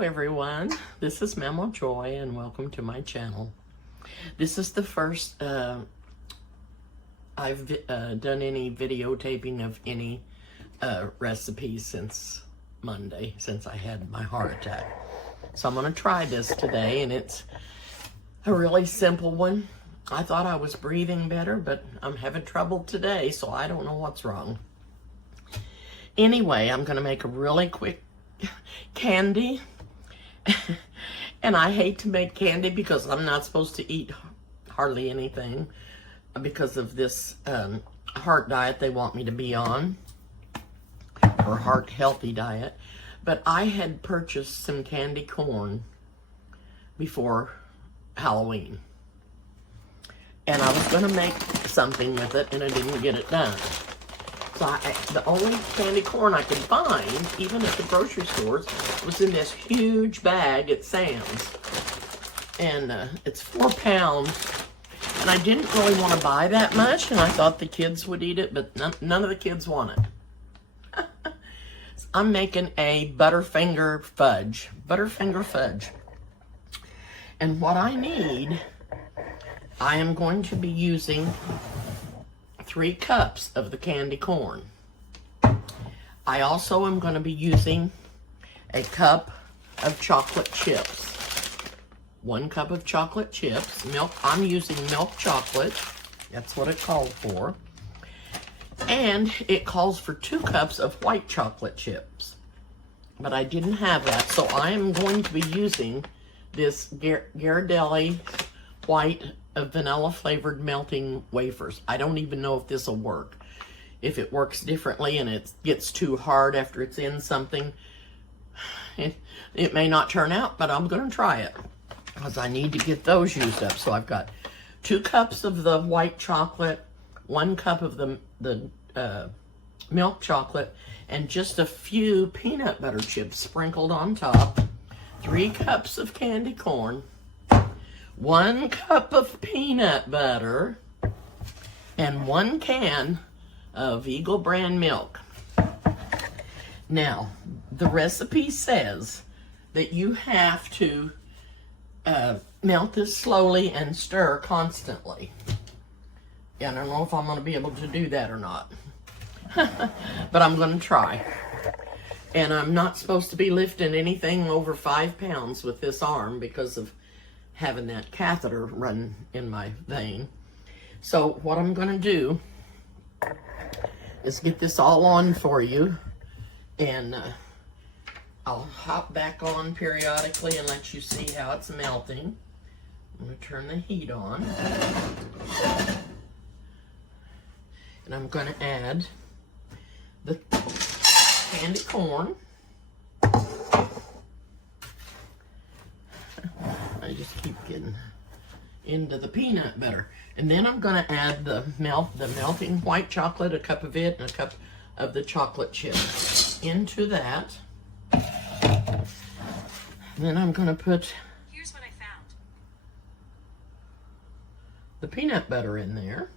Hello everyone, this is Mama Joy and welcome to my channel. This is the first I've done any videotaping of any recipes since Monday, since I had my heart attack. So I'm going to try this today, and it's a really simple one. I thought I was breathing better, but I'm having trouble today, so I don't know what's wrong. Anyway, I'm going to make a really quick candy. And I hate to make candy because I'm not supposed to eat hardly anything because of this heart diet they want me to be on, or heart healthy diet. But I had purchased some candy corn before Halloween, and I was going to make something with it, and I didn't get it done. So the only candy corn I could find, even at the grocery stores, was in this huge bag at Sam's. And it's 4 pounds. And I didn't really want to buy that much, and I thought the kids would eat it, but none of the kids want it. So I'm making a Butterfinger Fudge. Butterfinger Fudge. And what I need, I am going to be using 3 cups of the candy corn. I also am going to be using a cup of chocolate chips. 1 cup of chocolate chips. Milk. I'm using milk chocolate. That's what it called for. And it calls for 2 cups of white chocolate chips. But I didn't have that, so I am going to be using this Ghirardelli white vanilla flavored melting wafers. I don't even know if this will work. If it works differently and it gets too hard after it's in something, it may not turn out, but I'm going to try it because I need to get those used up. So I've got 2 cups of the white chocolate, 1 cup of the milk chocolate, and just a few peanut butter chips sprinkled on top, 3 cups of candy corn, 1 cup of peanut butter, and 1 can of Eagle brand milk. Now, the recipe says that you have to melt this slowly and stir constantly. Yeah, I don't know if I'm going to be able to do that or not. But I'm going to try. And I'm not supposed to be lifting anything over 5 pounds with this arm because of having that catheter run in my vein. So what I'm going to do is get this all on for you, and I'll hop back on periodically and let you see how it's melting. I'm going to turn the heat on, and I'm going to add the candy corn. I just keep getting into the peanut butter. And then I'm going to add the melting white chocolate, a cup of it, and a cup of the chocolate chip into that. And then I'm going to put Here's what I found. the peanut butter in there.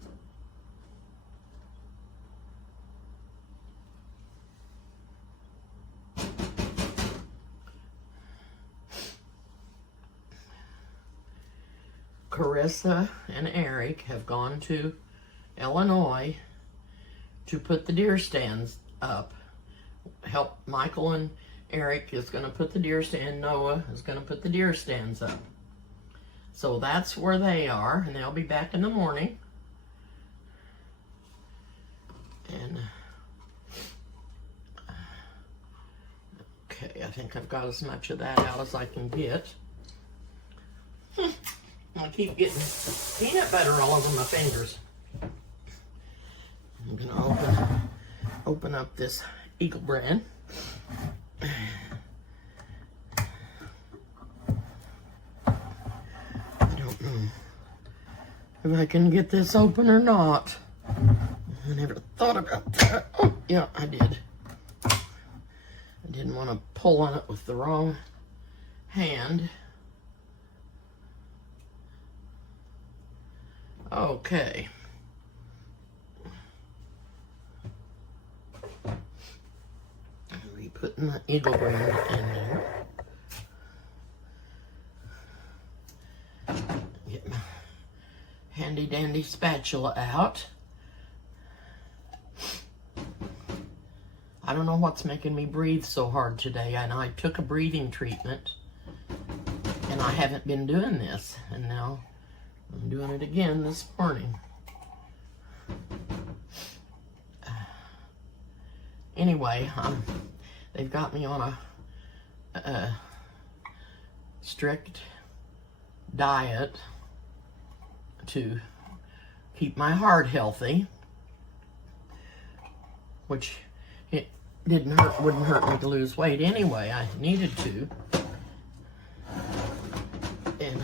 Carissa and Eric have gone to Illinois to put the deer stands up. Help Michael and Eric is going to put the deer stand. Noah is going to put the deer stands up. So that's where they are, and they'll be back in the morning. And okay, I think I've got as much of that out as I can get. I keep getting peanut butter all over my fingers. I'm gonna open up this Eagle brand. I don't know if I can get this open or not. I never thought about that. Oh, yeah, I did. I didn't want to pull on it with the wrong hand. Okay. I'm putting the Eagle brand in there. candy spatula out. I don't know what's making me breathe so hard today, and I took a breathing treatment, and I haven't been doing this, and now I'm doing it again this morning. Anyway, they've got me on a strict diet to keep my heart healthy, which it wouldn't hurt me to lose weight anyway. I needed to. And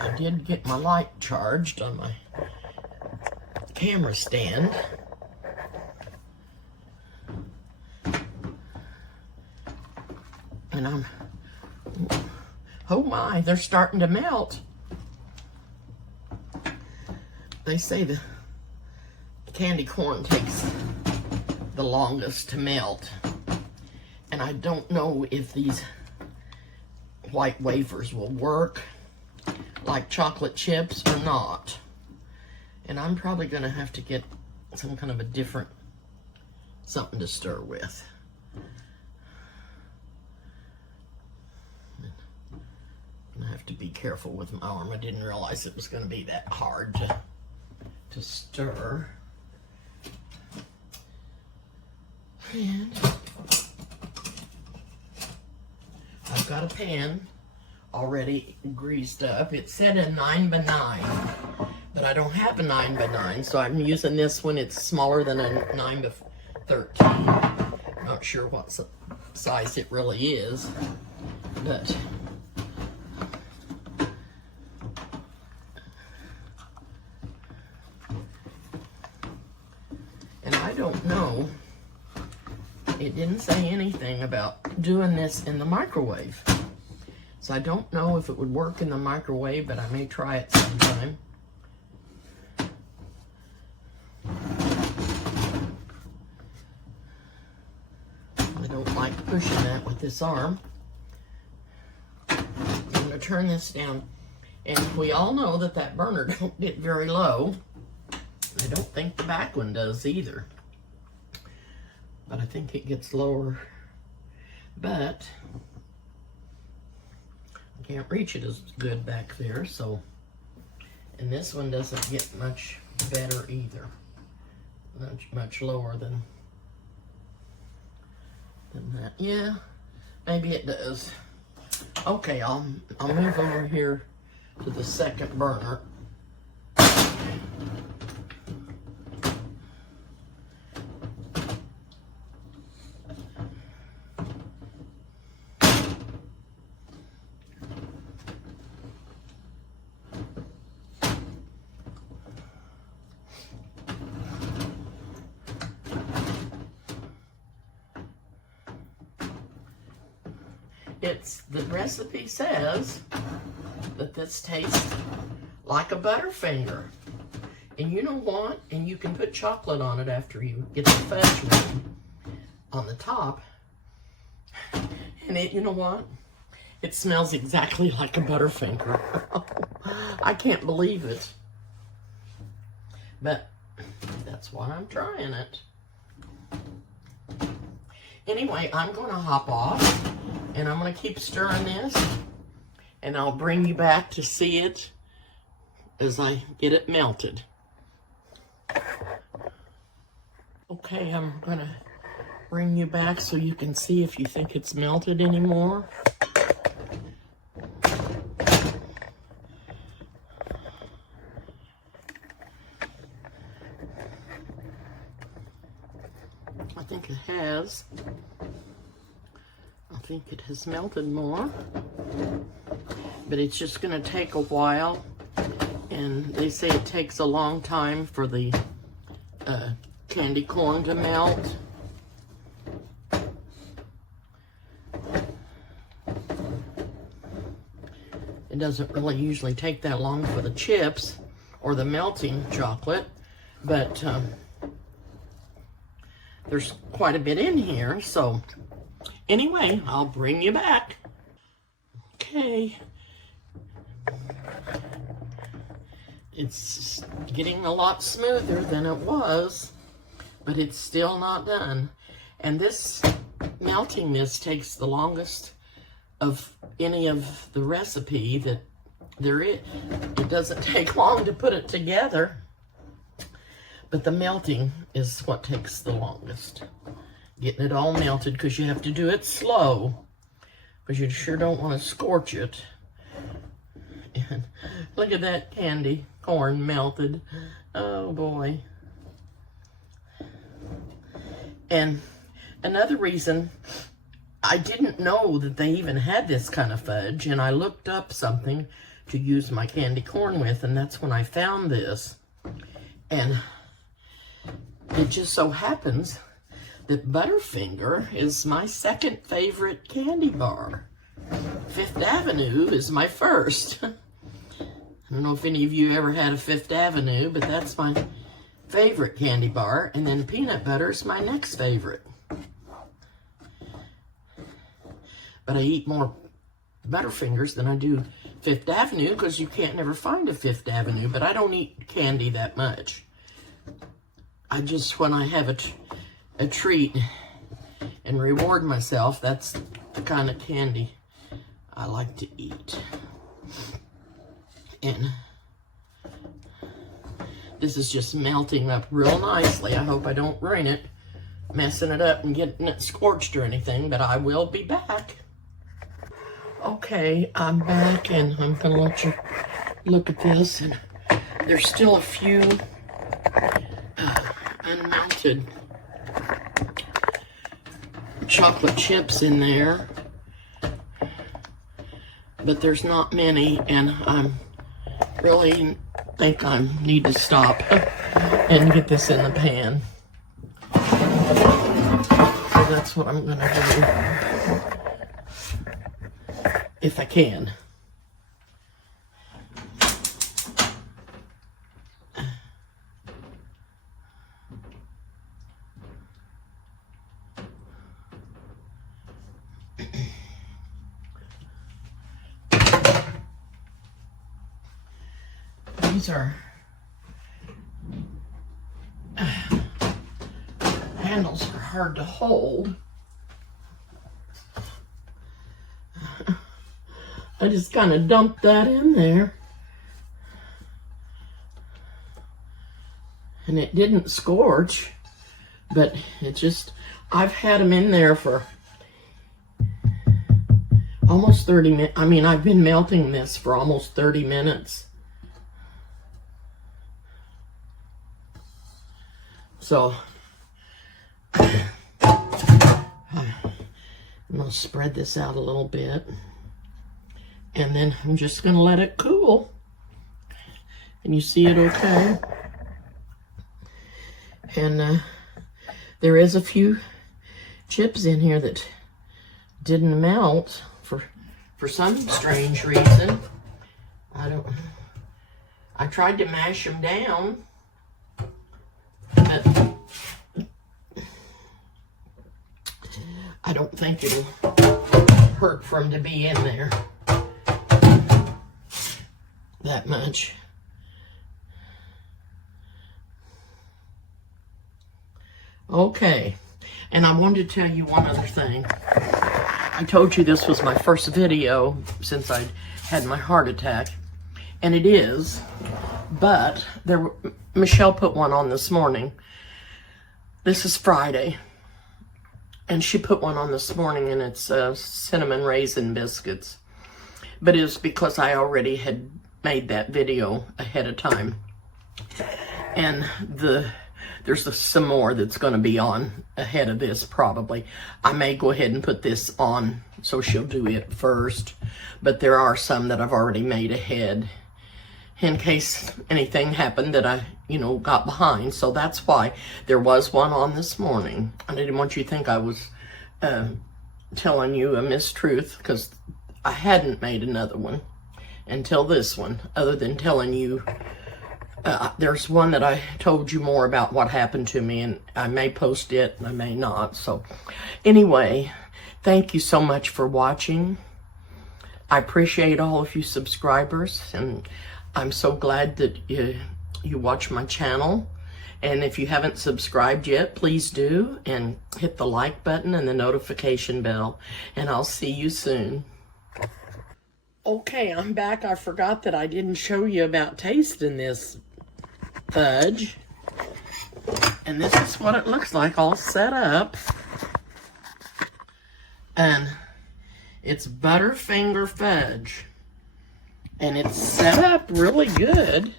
I did get my light charged on my camera stand. And oh my, they're starting to melt. They say the candy corn takes the longest to melt. And I don't know if these white wafers will work like chocolate chips or not. And I'm probably gonna have to get some kind of a different something to stir with. I have to be careful with my arm. I didn't realize it was gonna be that hard to stir. And I've got a pan already greased up. It said a 9x9, but I don't have a 9x9, so I'm using this one. It's smaller than a 9x13. Not sure what size it really is, but and I don't know. It didn't say anything about doing this in the microwave. So I don't know if it would work in the microwave, but I may try it sometime. I don't like pushing that with this arm. I'm going to turn this down. And we all know that that burner don't get very low. I don't think the back one does either. But I think it gets lower. But I can't reach it as good back there, so. And this one doesn't get much better either. Much lower than that. Yeah, maybe it does. Okay, I'll move over here to the second burner. The recipe says that this tastes like a Butterfinger. And you know what? And you can put chocolate on it after you get the fudge one on the top. And you know what? It smells exactly like a Butterfinger. I can't believe it. But that's why I'm trying it. Anyway, I'm going to hop off. And I'm going to keep stirring this, and I'll bring you back to see it as I get it melted. Okay, I'm going to bring you back so you can see if you think it's melted anymore. I think it has. I think it has melted more, but it's just going to take a while, and they say it takes a long time for the candy corn to melt. It doesn't really usually take that long for the chips or the melting chocolate, but there's quite a bit in here. So anyway, I'll bring you back. Okay. It's getting a lot smoother than it was, but it's still not done. And this, melting this takes the longest of any of the recipe that there is. It doesn't take long to put it together, but the melting is what takes the longest. Getting it all melted, because you have to do it slow, because you sure don't want to scorch it. And look at that candy corn melted. Oh boy. And another reason, I didn't know that they even had this kind of fudge, and I looked up something to use my candy corn with, and that's when I found this. And it just so happens that Butterfinger is my second favorite candy bar. Fifth Avenue is my first. I don't know if any of you ever had a Fifth Avenue, but that's my favorite candy bar. And then peanut butter is my next favorite. But I eat more Butterfingers than I do Fifth Avenue, because you can't never find a Fifth Avenue. But I don't eat candy that much. I just, when I have a treat and reward myself, that's the kind of candy I like to eat. And this is just melting up real nicely. I hope I don't ruin it, messing it up and getting it scorched or anything, but I will be back. Okay, I'm back, and I'm gonna let you look at this. And there's still a few unmelted chocolate chips in there, but there's not many, and I'm really think I need to stop and get this in the pan. So that's what I'm gonna do, if I can. These are handles are hard to hold. I just kind of dumped that in there, and it didn't scorch, but it just, I've had them in there for almost 30 minutes. I mean, I've been melting this for almost 30 minutes. So, I'm going to spread this out a little bit, and then I'm just going to let it cool. And you see it okay? And there is a few chips in here that didn't melt for some strange reason. I tried to mash them down, but I don't think it'll hurt for them to be in there that much. Okay, and I wanted to tell you one other thing. I told you this was my first video since I had my heart attack, and it is, but Michelle put one on this morning. This is Friday, and she put one on this morning, and it's cinnamon raisin biscuits. But it's because I already had made that video ahead of time. And there's some more that's going to be on ahead of this probably. I may go ahead and put this on so she'll do it first. But there are some that I've already made ahead in case anything happened that I, got behind. So that's why there was one on this morning. I didn't want you to think I was telling you a mistruth, because I hadn't made another one until this one, other than telling you There's one that I told you more about what happened to me, and I may post it and I may not. So anyway, thank you so much for watching. I appreciate all of you subscribers, and I'm so glad that you watch my channel. And if you haven't subscribed yet, please do, and hit the like button and the notification bell, and I'll see you soon. Okay, I'm back. I forgot that I didn't show you about tasting this fudge. And this is what it looks like all set up. And it's Butterfinger fudge. And it's set up really good.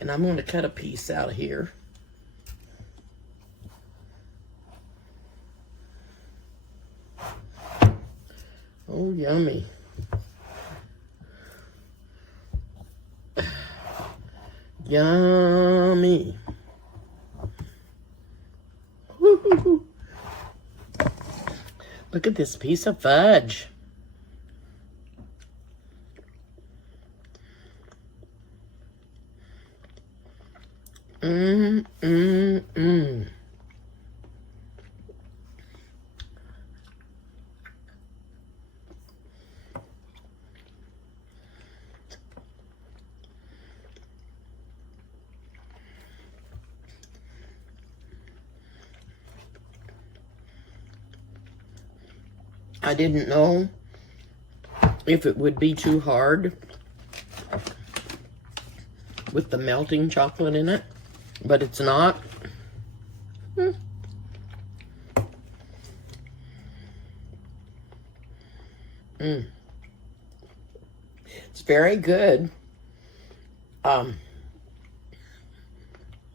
And I'm going to cut a piece out of here. Oh, yummy. Yummy. Woo-hoo-hoo. Look at this piece of fudge. I didn't know if it would be too hard with the melting chocolate in it, but it's not. It's very good.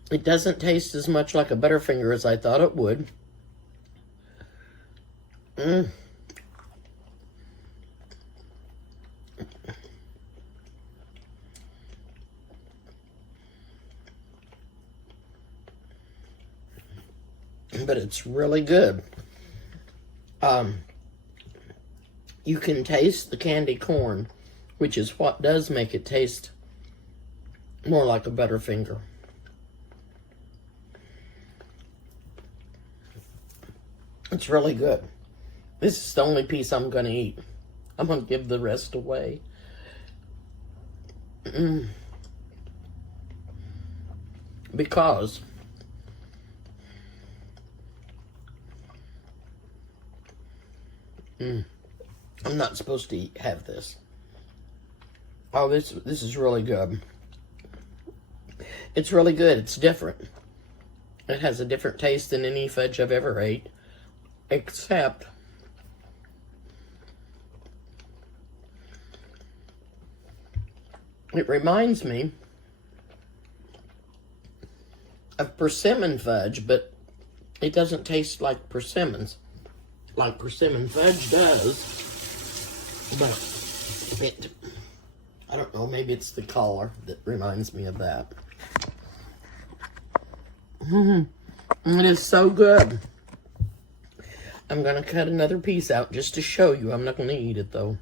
It doesn't taste as much like a Butterfinger as I thought it would. But it's really good. You can taste the candy corn, which is what does make it taste more like a Butterfinger. It's really good. This is the only piece I'm going to eat. I'm going to give the rest away. Because I'm not supposed to have this. Oh, this is really good. It's really good. It's different. It has a different taste than any fudge I've ever ate. Except it reminds me of persimmon fudge, but it doesn't taste like persimmons, like persimmon fudge does. But it, I don't know, maybe it's the color that reminds me of that. It is so good. I'm going to cut another piece out just to show you. I'm not going to eat it, though.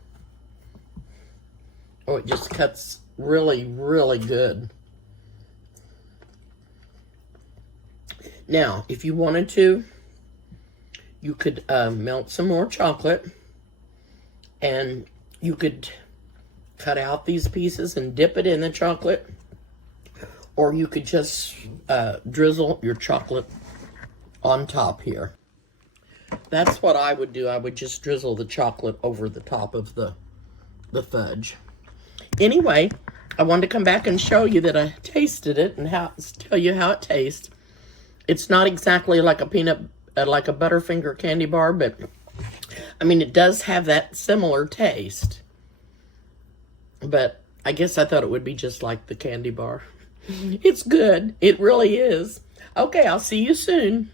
Oh, it just cuts really, really good. Now, if you wanted to, you could melt some more chocolate, and you could cut out these pieces and dip it in the chocolate, or you could just drizzle your chocolate on top here. That's what I would do. I would just drizzle the chocolate over the top of the fudge. Anyway, I wanted to come back and show you that I tasted it and tell you how it tastes. It's not exactly like a like a Butterfinger candy bar, but I mean, it does have that similar taste. But I guess I thought it would be just like the candy bar. It's good. It really is. Okay, I'll see you soon.